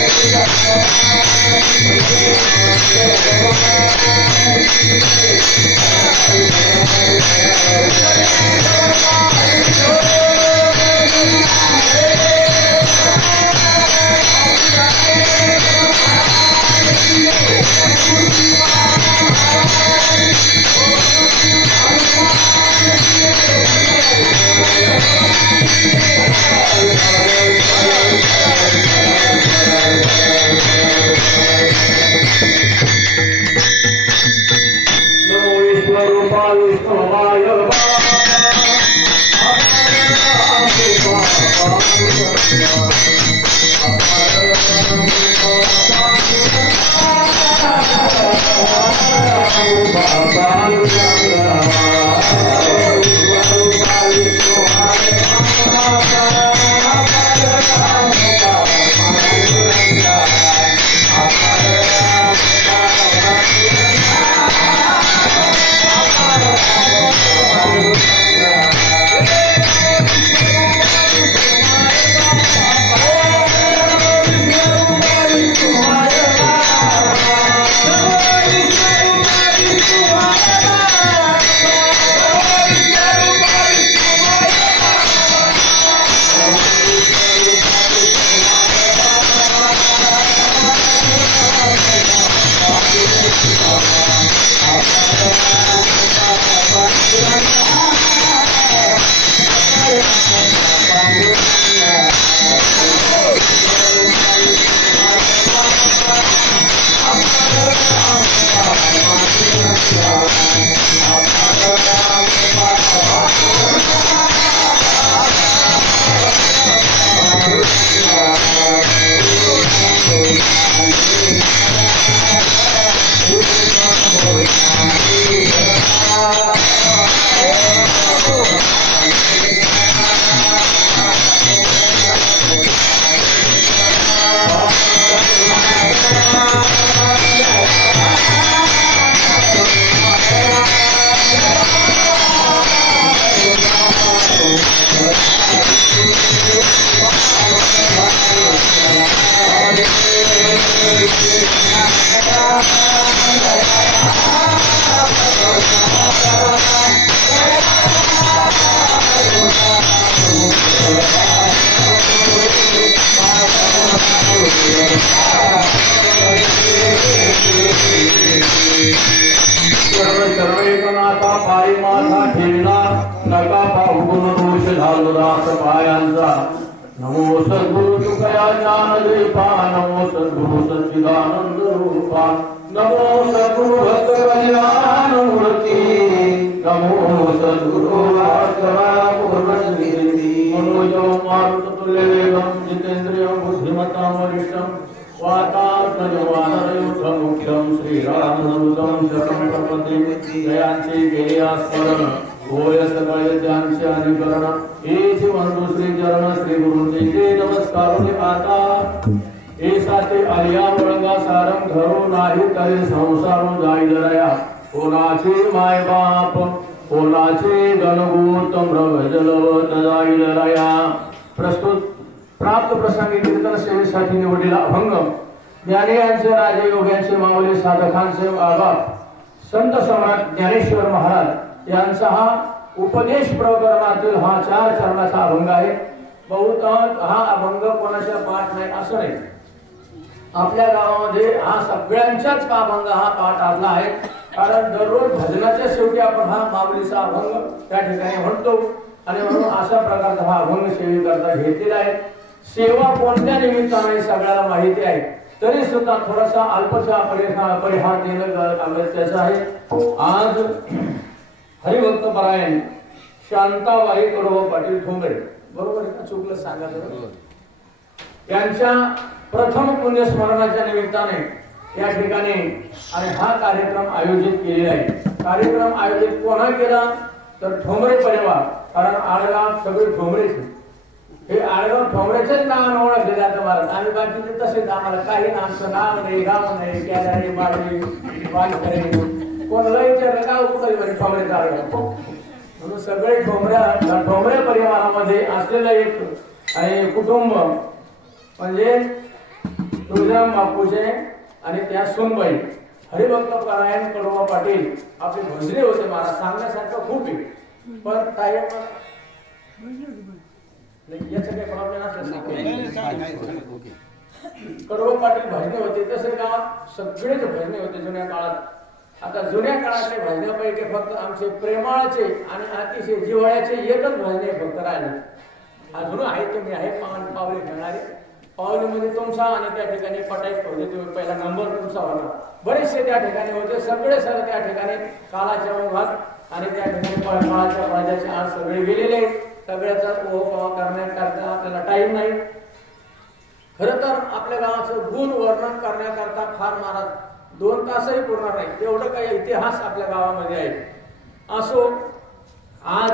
नमो दोष पायांचा नमो सद्गुरु तुकया ज्ञान दीपा नमो सद्गुरु सच्चिदानंद रूपा नमो सद्गुरु भक्त कल्याण मूर्ती नमो सद्गुरु भास्करा पूर्ण मनोजो मारुत वेगम जितेंद्रियं बुद्धिमतां वरिष्ठं वातात्मजवानरयुद्धमुख्यं श्रीरामदूतं शतं प्रपदे जयांचे गेले स्मरण होय सकळ ज्यांचे अनुकरण हेच म्हणतो श्री चरण श्री गुरुजी जे नमस्कार आता. हे आलिया वळगा सारंग घरो नाही तरी संसारो जाई जराया. कोणाचे माय बाप कोणाचे गणगोत मृगजलवत जाई जराया. प्रस्तुत प्राप्त प्रसंगी कीर्तन सेवेसाठी निवडलेला अभंग. ज्ञानी यांचे राजे योग्यांचे माऊली साधकांचे बाबा संत सम्राट ज्ञानेश्वर महाराज. यांचा हा उपदेश प्रकरणातील हा चार चरणाचा अभंग आहे. बहुतांश हा अभंग कोणाच्या पाठ नाही असं नाही. आपल्या गावामध्ये हा सगळ्यांच्याच अभंग हा पाठ आला आहे. कारण दररोज भजनाच्या शेवटी आपण हा माऊलीचा अभंग त्या ठिकाणी म्हणतो. आणि म्हणून अशा प्रकारचा हा अभंग सेवेकरता घेतलेला आहे. सेवा कोणत्या निमित्ताने सगळ्याला माहिती आहे तरी सुद्धा थोडासा अल्पसा परिहार देणं गरजेचं आहे. आज हरिभक्त परायण शांताबाई कडव पाटील ठोंबरे. बरोबर आहे का? चुकलं सांगा जरा. यांच्या प्रथम पुण्यस्मरणाच्या निमित्ताने या ठिकाणी आणि हा कार्यक्रम आयोजित केलेला आहे. कार्यक्रम आयोजित कोणा केला? तर ठोंबरे परिवार. कारण आडगाव सगळे ठोंबरेच. हे आडगाव ठोंबरेचेच नावानं ओळखले जातं भारत आम्ही बाकीचे तसेच आम्हाला काही आमचं नाव नाही गाव नाही कॅदारी बाळी वानखरे कोणाला विचारलं गाव कुठं म्हणजे ठोंबरे आडगाव म्हणून सगळे ठोंबऱ्या ठोंबरे परिवारामध्ये असलेलं एक आणि कुटुंब. म्हणजे तुळशीराम बापूचे आणि त्या सोनबाई. हरिभक्त परायण कडवा पाटील. आपले भजरे होते महाराज सांगण्यासारखं खूप आहे. पण नाही याचा काही प्रॉब्लेम असला कडवा पाटील भजने होते तसे गावात सगळेच भजने होते जुन्या काळात. आता जुन्या काळातले भजण्यापैकी फक्त आमचे प्रेमाळाचे आणि अतिशय जिव्हाळ्याचे एकच भजने फक्त राहिले. अजून आहे तुम्ही आहे पान पावले घेणारे पावलीमध्ये तुमचा आणि त्या ठिकाणी पटाईत होते तुम्ही पहिला नंबर तुमचा होता. बरेचसे त्या ठिकाणी होते सगळे सर त्या ठिकाणी काळाच्या ओघात आणि त्या ठिकाणी प- काळाच्या आज सगळे गेलेले आहेत. सगळ्याचा ओघ करण्याकरता आपल्याला टाईम नाही. खरं तर आपल्या गावाचं गुण वर्णन करण्याकरता फार महाराज दोन तासही पुरणार नाही. एवढं काही इतिहास आपल्या गावामध्ये आहे. असो आज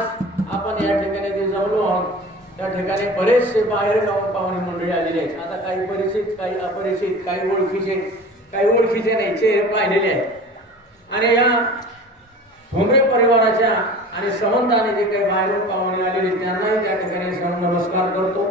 आपण या ठिकाणी जे जमलो आहोत त्या ठिकाणी बरेचसे बाहेर गाव पाहुणे मंडळी आलेले आहेत. आता काही परिचित काही अपरिचित काही ओळखीचे काही ओळखीचे नाही चेहरे पाहिलेले आहेत. आणि या ठोंबरे परिवाराच्या आणि संबंधाने जे काही बाहेरून पाहुणे आलेले त्यांनाही त्या ठिकाणी नमस्कार करतो.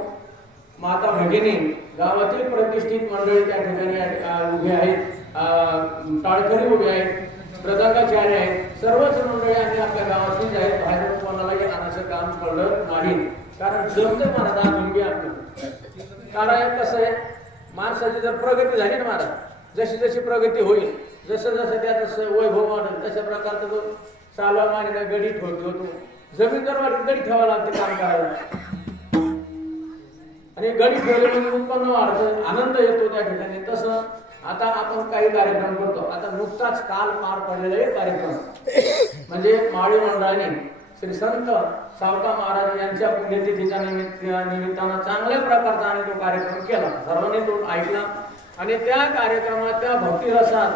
माता भगिनी गावातील प्रतिष्ठित मंडळी त्या ठिकाणी उभे आहेत. ताडकरी उभे आहेत प्रधानाचार्य आहेत सर्वच मंडळी आणि आपल्या गावातील आहेत बाहेरून कोणालाही आणायचं काम कळलं नाही. कारण जमतं महाराज मुलगी आपली कारण कसं आहे माणसाची जर प्रगती झाली ना महाराज जशी जशी प्रगती होईल जसं जसं त्याचं तसं वैभव वाढेल तशा प्रकारचा तो चालवा मानेला गडी ठेवतो तो. जमीनदार वाटत गडी ठेवायला लागते काम करायला. आणि गडी ठेवल्यामुळे म्हणजे उत्पन्न वाढतं आनंद येतो त्या ठिकाणी. तसं आता आपण काही कार्यक्रम करतो. आता नुकताच काल पार पडलेला एक कार्यक्रम. म्हणजे माळी मंडळाने श्री संत सावका महाराज यांच्या पुण्यतिथीच्या निमित्त निमित्तानं चांगल्या प्रकारचा आणि तो कार्यक्रम केला. सर्वांनी तो ऐकला. आणि त्या कार्यक्रमात त्या भक्तिरसात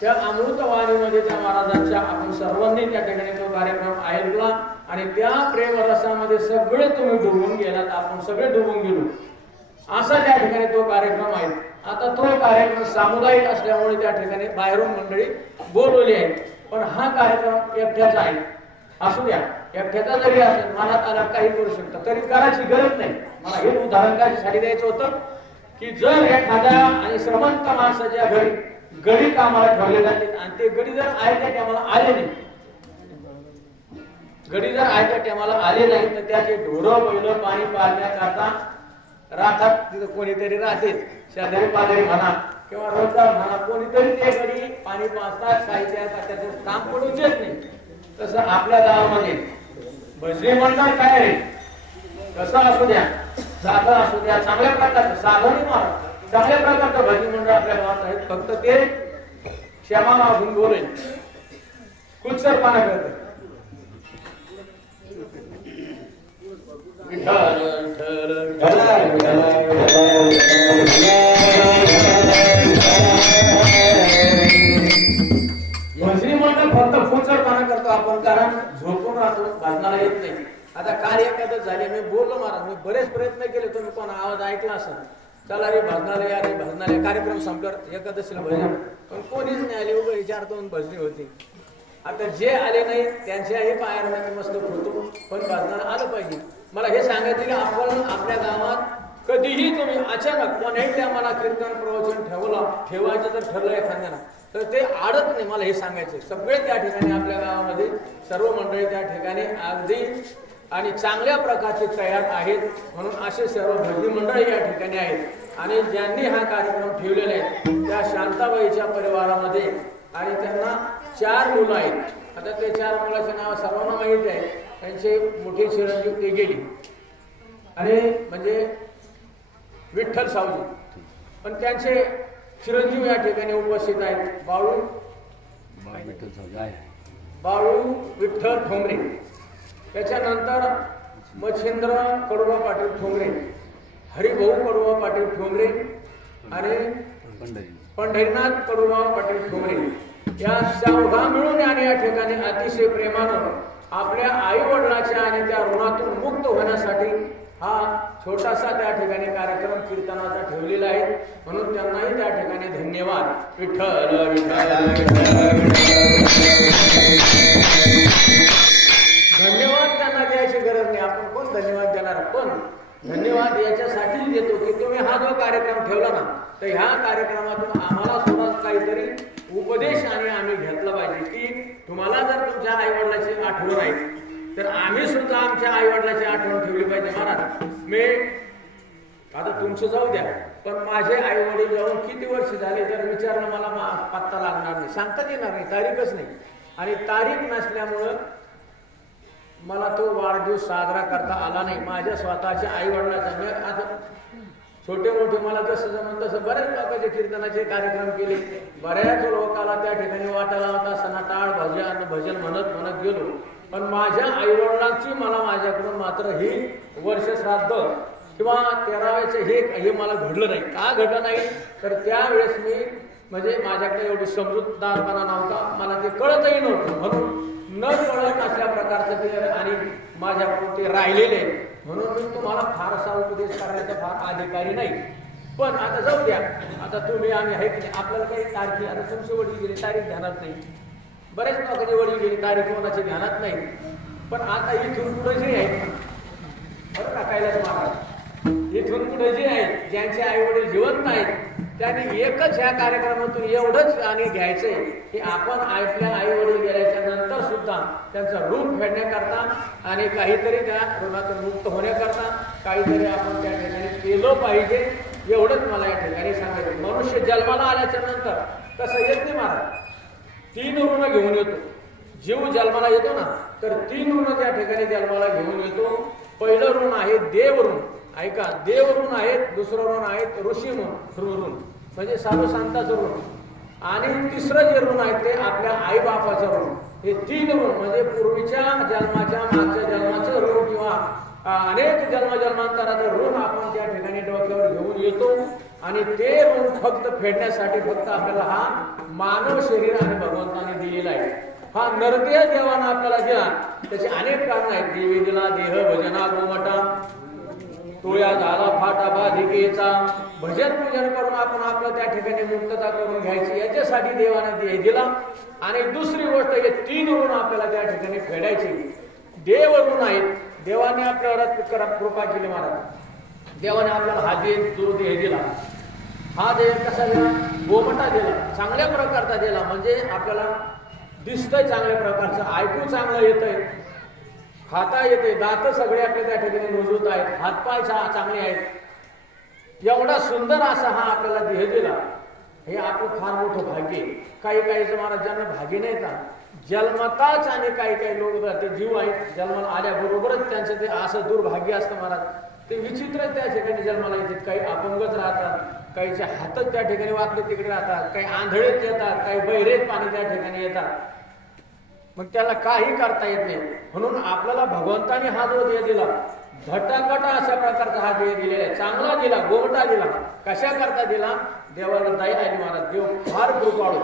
त्या अमृतवाणीमध्ये त्या महाराजांच्या आपण सर्वांनी त्या ठिकाणी तो कार्यक्रम ऐकला. आणि त्या प्रेमरसामध्ये सगळे तुम्ही डुबून गेलात. आपण सगळे डुबून गेलो. असा त्या ठिकाणी तो कार्यक्रम आहे. आता तो कार्यक्रम सामुदायिक असल्यामुळे त्या ठिकाणी बाहेरून मंडळी बोलवली आहे पण हा कार्यक्रम एकट्याचा आहे. असू द्या एकट्याचा जरी असेल मनात आला काही करू शकतं. तरी करायची गरज नाही. मला हे उदाहरण कशासाठी द्यायचं होतं? की जर एखाद्या आणि श्रमंत माणसाच्या घरी गडी कामाला ठेवले जातील आणि ते गडी जर आयत्या टायमाला आले नाही गडी जर आयत्या टायमाला आले नाही तर त्याचे ढोरं बैल पाणी पाळण्याकरता राहतात तिथं कोणीतरी राहते शेजारी पाजारी म्हणा किंवा रोजगार म्हणा कोणीतरी ते घरी पाणी पाचतात काही त्याचं काम पडूच येत नाही. तसं आपल्या गावामध्ये भजनी मंडळ काय आहे? कसं असू द्या साधन असू द्या चांगल्या प्रकारचं साधन मारा चांगल्या प्रकारचं भजनी मंडळ आपल्या गावात आहेत. फक्त ते क्षमा मागून बोलेल कुत्सरपणा करते. विठ्ठल फक्त भजनी मंडळ फक्त करतो आपण कारण झोपून राहतो भाजनाला येत नाही. आता काल एखादं झाले मी बोललो महाराज मी बरेच प्रयत्न केले तुम्ही कोण आवाज ऐकला असेल. चला रे भजनाला अरे भाजणारे. कार्यक्रम संपल्यावर एकादशीला भजन पण कोणीच नाही आले उभं विचार दोन भजनी होती. आता जे आले नाही त्यांच्याही पायाला मी मस्त होतो पण भजनाला आलं पाहिजे. मला हे सांगायचं की आपण आपल्या गावात कधीही तुम्ही अचानक कोणाही टायमाला कीर्तन प्रवचन ठेवलं ठेवायचं जर ठरलं एखाद्याला तर ते आडत नाही मला हे सांगायचे सगळे त्या ठिकाणी आपल्या गावामध्ये सर्व मंडळी त्या ठिकाणी अगदी आणि चांगल्या प्रकारचे तयार आहेत म्हणून असे सर्व भजनी मंडळी या ठिकाणी आहेत. आणि ज्यांनी हा कार्यक्रम ठेवलेला आहे त्या शांताबाईच्या परिवारामध्ये आणि त्यांना चार मुलं आहेत. आता ते चार मुलाचे नाव सर्वांना माहीत आहे. त्यांचे मोठे चिरंजीव ते गेली. आणि म्हणजे विठ्ठल सावजी. पण त्यांचे चिरंजीव या ठिकाणी उपस्थित आहेत. बाळू. बाळू विठ्ठल ठोंबरे. त्याच्यानंतर मच्छिंद्र कडुबा पाटील ठोंबरे. हरिभाऊ कडुबा पाटील ठोंबरे. आणि पंढरीनाथ कडुबा पाटील ठोंबरे. या चौघा मिळून आणि या ठिकाणी अतिशय प्रेमानं आपल्या आई वडिलाच्या आणि त्या ऋणातून मुक्त होण्यासाठी हा छोटासा त्या ठिकाणी कार्यक्रम कीर्तनाचा ठेवलेला आहे. म्हणून त्यांनाही त्या ठिकाणी धन्यवाद. विठ्ठल विठ्ठल विठ्ठल, विठ्ठल धन्यवाद त्यांना द्यायची गरज नाही. आपण कोण धन्यवाद देणार? पण धन्यवाद याच्यासाठीच देतो की तुम्ही हा जो कार्यक्रम ठेवला ना तर ह्या कार्यक्रमातून आम्हाला सुद्धा काहीतरी उपदेश आणि आम्ही घेतला पाहिजे की तुम्हाला जर तुमच्या आईवडिलाची आठवण आहे तर आम्ही सुद्धा आमच्या आईवडिलाची आठवण ठेवली पाहिजे. महाराज मी आता तुमचं जाऊ द्या पण माझे आई वडील जाऊन किती वर्ष झाले तर विचारणं मला पत्ता लागणार नाही. सांगताच येणार नाही तारीखच नाही. आणि तारीख नसल्यामुळं मला तो वाढदिवस साजरा करता आला नाही. माझ्या स्वतःच्या आई वडिलाचा मी म्हणजे आता छोटे मोठे मला जसं जमन तसं बऱ्याच प्रकारचे कीर्तनाचे कार्यक्रम केले. बऱ्याच लोकाला त्या ठिकाणी वाटायला होता. सनाटाळ भजन भजन म्हणत म्हणत गेलो. पण माझ्या आई वडिलांची मला माझ्याकडून मात्र ही वर्ष श्राद्ध किंवा तेराव्याचे हे हे मला घडलं नाही. का घडलं नाही? तर त्यावेळेस मी म्हणजे माझ्याकडे एवढी समजूतदारपणा नव्हता. मला ते कळतही नव्हतं. म्हणून न कळत असल्या प्रकारचं ते आणि माझ्याकडून ते राहिलेले आहे. म्हणून मी तुम्हाला फारसा उपदेश करण्याचा फार अधिकारी नाही. पण आता जाऊ द्या. आता तुम्ही आम्ही आहे की आपल्याला काही तारखे आता तुमचे वडील गेले तारीख ध्यानात नाही. बरेच लोकांचे वडील गेले तारीख कोणाचे ध्यानात नाही. पण आता इथून पुढे जे आहे बरं टाकायला कैलास महाराज इथून पुढे जे आहेत ज्यांचे आई वडील जिवंत आहेत त्याने एकच ह्या कार्यक्रमातून एवढंच आणि घ्यायचंय की आपण आपल्या आई वडील गेल्याच्यानंतर सुद्धा त्यांचं ऋण फेडण्याकरता आणि काहीतरी त्या ऋणातून मुक्त होण्याकरता काहीतरी आपण त्या ठिकाणी केलं पाहिजे एवढंच मला या ठिकाणी सांगायचं मनुष्य जन्माला आल्याच्यानंतर कसं येत नाही महाराज. तीन ऋण घेऊन येतो. जीव जन्माला येतो ना तर तीन ऋण त्या ठिकाणी जन्माला घेऊन येतो. पहिलं ऋण आहे देवऋण. ऐका देवऋण आहेत दुसरं ऋण आहेत ऋषी ऋण ऋण म्हणजे साधू ऋण. आणि तिसरं जे ऋण आहे ते आपल्या आईबापाचं ऋण. हे तीन ऋण म्हणजे पूर्वीच्या जन्माच्या मागच्या जन्माचं ऋण किंवा अनेक जन्म जन्मांतराचं ऋण आपण त्या ठिकाणी डोक्यावर घेऊन येतो. आणि ते ऋण फक्त फेडण्यासाठी फक्त आपल्याला हा मानव शरीर आणि भगवंताने दिलेला आहे. हा नरदेह देवानं आपल्याला दिला. त्याचे अनेक कारण आहेत. देवी दिला देह भजना गोमटा. तो या झाला फाटा बाधिकेचा भजन पूजन करून आपण आपलं त्या ठिकाणी मुक्तता करून घ्यायची. याच्यासाठी देवाने देह दिला. आणि दुसरी गोष्ट हे तीन ऋण आपल्याला त्या ठिकाणी फेडायची. देव ऋण आहेत. देवाने आपल्यावर कृपा केली महाराज. देवाने आपल्याला हा देव जो देह दिला. हा देह कसा दिला? गोमटा दिला. चांगल्या प्रकारचा दिला. म्हणजे आपल्याला दिसतंय चांगल्या प्रकारचं. ऐकू चांगलं येतंय. खाता येते दात सगळे आपले त्या ठिकाणी मजबूत आहेत. हातपाय चांगले आहेत. एवढा सुंदर असा हा आपल्याला देह दिला हे आपलं फार मोठं भाग्य आहे. काही काही महाराजांना भाग्य नाही का जन्मताच आणि काही काही लोक ते जीव आहेत. जन्माला आल्याबरोबरच त्यांचं ते असं दुर्भाग्य असतं महाराज ते विचित्र त्या ठिकाणी जन्माला येतात. काही अपंगच राहतात. काहीच्या हातच त्या ठिकाणी वाचले तिकडे राहतात. काही आंधळेच येतात. काही बहिरेच पाणी त्या ठिकाणी येतात. मग त्याला काही करता येत नाही. म्हणून आपल्याला भगवंताने हा जो देह दिला घटाघटा अशा प्रकारचा हा देह दिलेला आहे. चांगला दिला गोमटा दिला. कशा करता दिला? देवाला दया आली महाराज. देव फार कृपाळू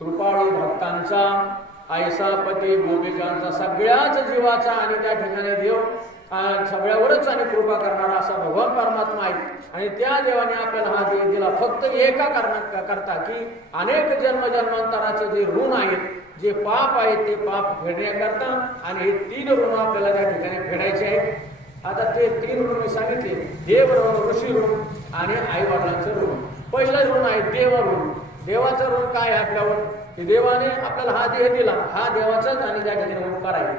कृपाळू भक्तांचा आयसा पती गोपिकांचा सगळ्याच जीवाचा आणि त्या ठिकाणी देव सगळ्यावरच आणि कृपा करणारा असा भगवान परमात्मा आहे. आणि त्या देवाने आपल्याला हा देह दिला. फक्त एका कारणा करता की अनेक जन्मजन्मांतराचे जे ऋण आहेत जे पाप आहेत ते पाप फेडण्याकरता आणि हे तीन ऋण आपल्याला त्या ठिकाणी फेडायचे आहेत. आता ते तीन ऋण मी सांगितले. देव ऋण ऋषी ऋण आणि आई वडिलांचं ऋण. पहिलं ऋण आहे देव ऋण. देवाचं ऋण काय आहे आपल्यावर? की देवाने आपल्याला हा देह दिला. हा देवाचाच आणि त्या ठिकाणी उपकार आहे.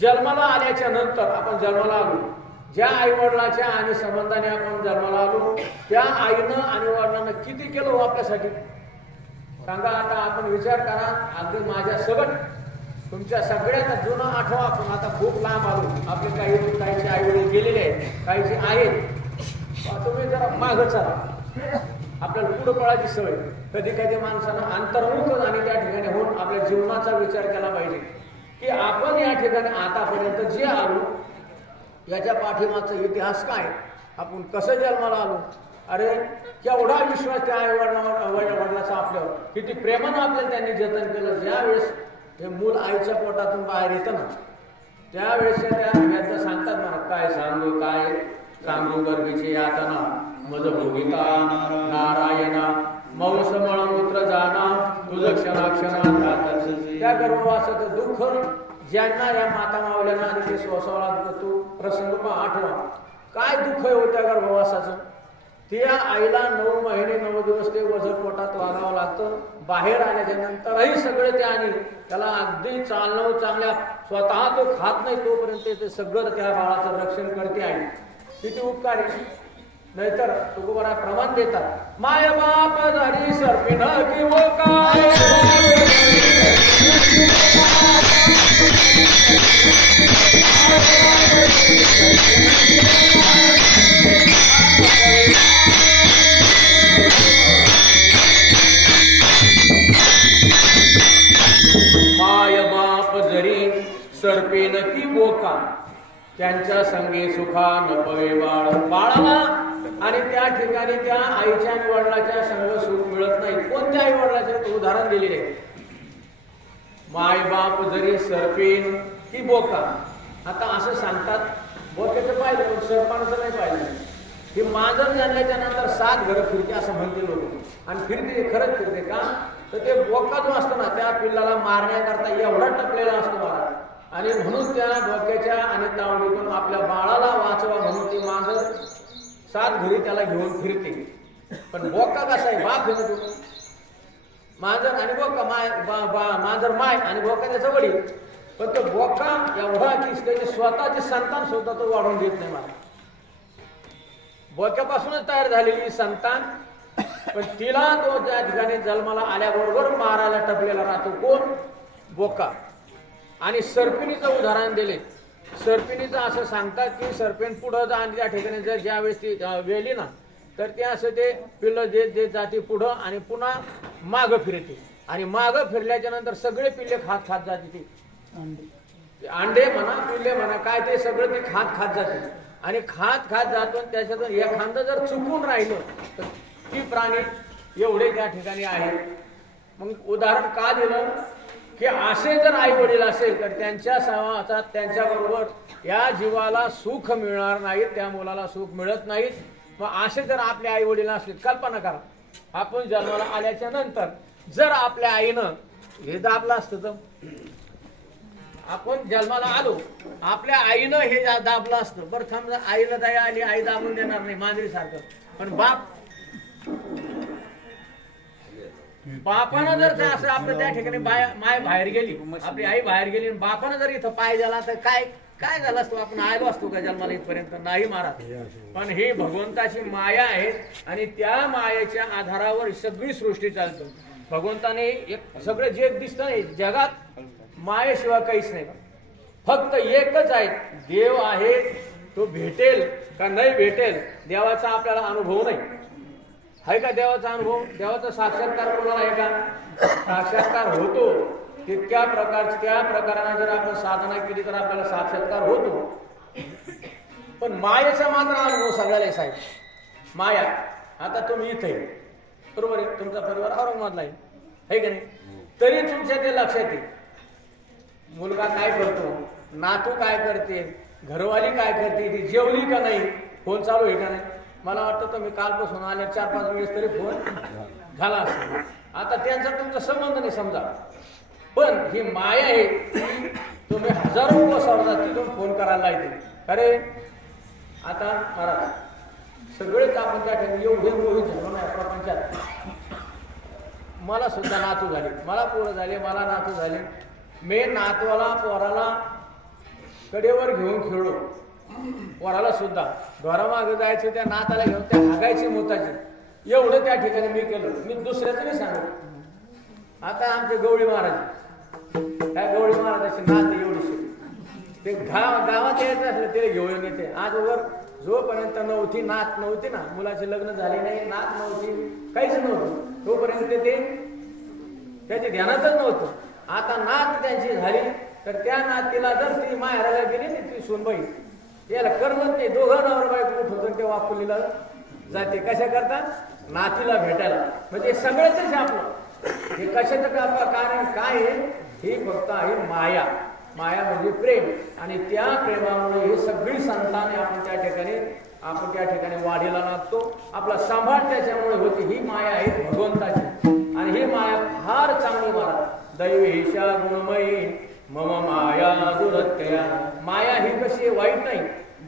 जन्माला आल्याच्यानंतर आपण जन्माला आलो. ज्या आई वडिलाच्या आणि संबंधाने आपण जन्माला आलो त्या आईनं आणि वडिलांना किती केलं हो आपल्यासाठी? सांगा आता आपण विचार करा अगदी माझ्या सगट तुमच्या सगळ्यांना जुना आठवा आपण आता खूप लांब आलो. आपले काही काहीचे आई वडील गेलेले आहेत काहीचे आहेत. तुम्ही जरा मागं चला. आपल्याला पुढं पळायची सवय कधी कधी माणसानं अंतर्मुख आणि त्या ठिकाणी होऊन आपल्या जीवनाचा विचार केला पाहिजे. की आपण या ठिकाणी आतापर्यंत जे आलो याच्या पाठीमागचा इतिहास काय? आपण कसं जन्माला आलो? अरे केवढा विश्वास त्या आई वडिलांवर वडिलाचा आपल्यावर. किती प्रेमानं आपल्याला त्यांनी जतन केलं. ज्यावेळेस हे मूल आईच्या पोटातून बाहेर येतं ना त्यावेळेस त्या याचं सांगतात ना काय सांगू काय सांगू गर्भीची यातना मज भोगिता नारायणा मौस मळमूत्र जाना तुझ क्षणाक्षणा त्या गर्भवासाचं दुःख ज्यांना या माता मावल्यांना आणि ते सोसावळा तू प्रसंग आठवा काय दुःख आहे हो त्या गर्भवासाचं? त्या आईला नऊ महिने नऊ दिवस ते वजन पोटात वागावं लागतं. बाहेर आल्याच्या नंतरही सगळे ते आणि त्याला अगदी चालणं चांगल्या स्वतः तो खात नाही तोपर्यंत ते सगळं त्या बाळाचं रक्षण करते आई. किती उपकार नाहीतर तुकोबरा प्रमाण देतात. माय बाप धरी सर्पिन किंवा काय? त्यांच्या संगे सुखा नपवे बाळ. बाळाला आणि त्या ठिकाणी त्या आईच्या आणि वडिलाच्या संग सुख मिळत नाही. कोणत्या आई वडिलाचे? उदाहरण दिलेले. आहे? माय बाप जरी सर्पेन की बोका. आता असं सांगतात बोक्याचं पाहिलं पण सर्पांचं नाही पाहिलं. हे मांजर जाणल्याच्या नंतर सात घरं फिरते असं म्हणते लोक. आणि फिरते ते खरंच फिरते का? तर ते बोका जो असतो ना त्या पिल्लाला मारण्याकरता एवढा टपलेला असतो मला आणि म्हणून त्या डोक्याच्या आणि तावडीतून आपल्या बाळाला वाचवा म्हणून ती मांजर सात घरी त्याला घेऊन फिरते. पण बोका कसा आहे? बाप घेऊन तो. मांजर आणि बोका माय बा- बा- मांजर माय आणि बोका त्याचा वडील. पण तो बोका एवढा की त्याची स्वतःची संतान सुद्धा तो वाढवून देत नाही मला. बोक्यापासूनच तयार झालेली संतान पण तिला तो त्या ठिकाणी जन्माला आल्याबरोबर मारायला टपलेला राहतो कोण? बोका आणि सर्पिणीचं उदाहरण दिले. सर्पिणीचं असं सांगतात की सर्पेन पुढं जा आणि त्या ठिकाणी जर ज्या वेळेस ती वेली ना तर ते असं ते पिल्लं देत देत जाते पुढं आणि पुन्हा मागं फिरते. आणि मागं फिरल्याच्या नंतर सगळे पिल्ले खात खात जाते ती. अंडे. म्हणा पिल्ले म्हणा काय ते सगळं ते खात खात जाते. आणि खात खात जातो त्याच्यातून एखादं जर चुकून राहिलं तर ती प्राणी एवढे त्या ठिकाणी आहेत. मग उदाहरण का दिलं? की असे जर आई वडील असेल तर त्यांच्या समाजात त्यांच्याबरोबर या जीवाला सुख मिळणार नाही त्या मुलाला सुख मिळत नाहीत. मग असे जर आपले आई वडील असले कल्पना करा. आपण जन्माला आल्याच्यानंतर जर आपल्या आईनं हे दाबलं असतं तर? आपण जन्माला आलो आपल्या आईनं हे दाबलं असतं. बरं समजा आईला दया आली आई दाबून देणार नाही मांजरीसारखं. पण बाप बापानं जर असं आपलं त्या ठिकाणी बाय माय बाहेर गेली आपली आई बाहेर गेली आणि बापानं जर इथं पाय झाला तर काय काय झालं असतो? आपण आलो असतो का जन्माला इथपर्यंत? नाही मारा पण ही भगवंताची माया आहे आणि त्या मायेच्या आधारावर सगळी सृष्टी चालतो. भगवंताने एक सगळं जे दिसतं नाही जगात मायेशिवाय काहीच नाही. फक्त एकच आहे देव आहे तो भेटेल का नाही भेटेल देवाचा आपल्याला अनुभव नाही. आहे का देवाचा अनुभव? देवाचा साक्षात्कार कोणाला आहे का? साक्षात्कार होतो. तितक्या प्रकार त्या प्रकाराने जर आपण साधना केली तर आपल्याला साक्षात्कार होतो. पण मायेचा मात्र अनुभव सगळ्याला साहेब. माया आता तुम्ही इथे आहे. बरोबर आहे? तुमचा परिवार औरंगाबादला आहे. है का नाही? तरी तुमच्या ते लक्षात येईल. मुलगा काय करतो? नातू काय करते? घरवाली काय करते? ती जेवली का नाही? फोन चालू आहे का नाही? मला वाटतं तुम्ही कालपासून आल्या चार पाच वेळेस तरी फोन झाला असेल. आता त्यांचा तुमचा संबंध नाही समजा. पण ही माया आहे तुम्ही हजारो वर्षावर तिथून फोन करायला येते अरे आता महाराज सगळेच आपण त्या ठिकाणी एवढे मोहित झालो नाही प्रपंचात. मला सुद्धा नातू झाले. मला पोरं झाले मला नातू झाले. मी नातवाला पोराला कडेवर घेऊन खेळलो. वराला सुद्धा. ढोरामागं जायचं त्या नाताला घेऊन त्या हागायची मोताची. एवढं त्या ठिकाणी मी केलं. मी दुसऱ्याचं नाही सांगू आता आमचे गवळी महाराज त्या गवळी महाराजाची नात एवढीशी ते गाव गावात यायचं असलं ते घेऊन येते. आजवर जोपर्यंत नव्हती नात नव्हती ना मुलाचे लग्न झाले नाही नात नव्हती काहीच नव्हतं. तोपर्यंत ते त्याच्या ध्यानातच नव्हतं. आता नात त्यांची झाली तर त्या नातीला जर ती माहेराला गेली ती सोनबाई याला करमत नाही. दोघं नवरा बायको कुठं होतं ते वाकुलीला? जाते. कशा करता नातीला भेटायला. म्हणजे सगळंच आहे आपलं हे कशाचं आपलं कारण काय आहे? हे फक्त आहे माया. माया म्हणजे प्रेम. आणि त्या प्रेमामुळे हे सगळी संताने आपण त्या ठिकाणी आपण त्या ठिकाणी वाढीला लागतो. आपला सांभाळ त्याच्यामुळे होती. ही माया आहे भगवंताची. आणि ही माया फार चांगली मला. हिशा गुणमयी मम माया दुरत्यया माया ही कशी वाईट नाही.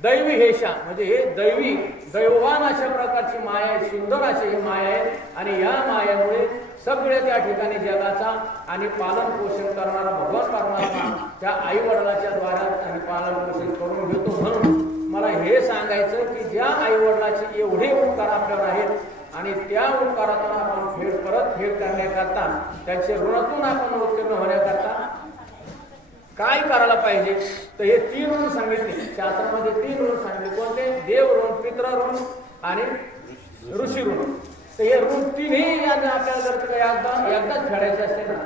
दैवी हेशा म्हणजे हे दैवी दैवान अशा प्रकारची माया आहे सुंदर अशी ही माया आहे. आणि या मायामुळे सगळे त्या ठिकाणी जगाचा आणि पालन पोषण करणारा भगवान परमात्मा त्या आई वडिलाच्या द्वारा आणि पालन पोषण करून घेतो. म्हणून मला हे सांगायचं की ज्या आई वडिलाचे एवढे उपकार आपल्यावर आहेत आणि त्या उपकारातून आपण फेड परत फेड करण्याकरता त्यांचे ऋणातून आपण उत्तीर्ण होण्याकरता काय करायला पाहिजे? तर हे तीन ऋण सांगितले. शास्त्रामध्ये तीन ऋण सांगितले. कोणते? देव ऋण पित्र ऋण आणि ऋषी ऋण. तर हे ऋण तिन्ही यांना आपल्याला जर एकदा एकदाच फेडायचे असते ना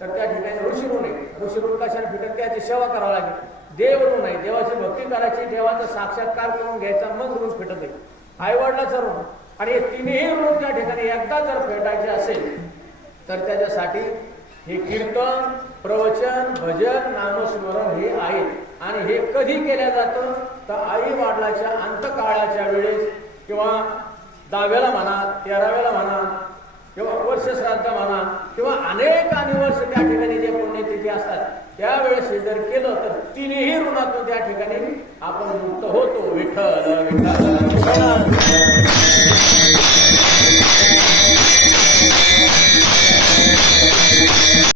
तर त्या ठिकाणी ऋषी ऋण आहे. ऋषी ऋण कशाने फिटत त्याची सेवा करावी लागेल. देव ऋण आहे. देवाची भक्ती करायची देवाचा साक्षात्कार करून घ्यायचा मग ऋण फिटत आहे. आई ऋण. आणि हे तिन्ही ऋण त्या ठिकाणी एकदा जर फेटायचे असेल तर त्याच्यासाठी हे कीर्तन प्रवचन भजन नामस्मरण हे आहे आणि हे कधी केल्या जातं? तर आई वाडलाच्या अंतकाळाच्या वेळेस किंवा दहाव्याला म्हणा तेराव्याला म्हणा किंवा वर्ष श्राद्ध म्हणा किंवा अनेक आणि वर्ष त्या ठिकाणी जे पुण्यतिथी असतात त्यावेळेस हे जर केलं तर तिन्ही ऋणातून त्या ठिकाणी आपण मुक्त होतो. विठ्ठल विठ्ठल.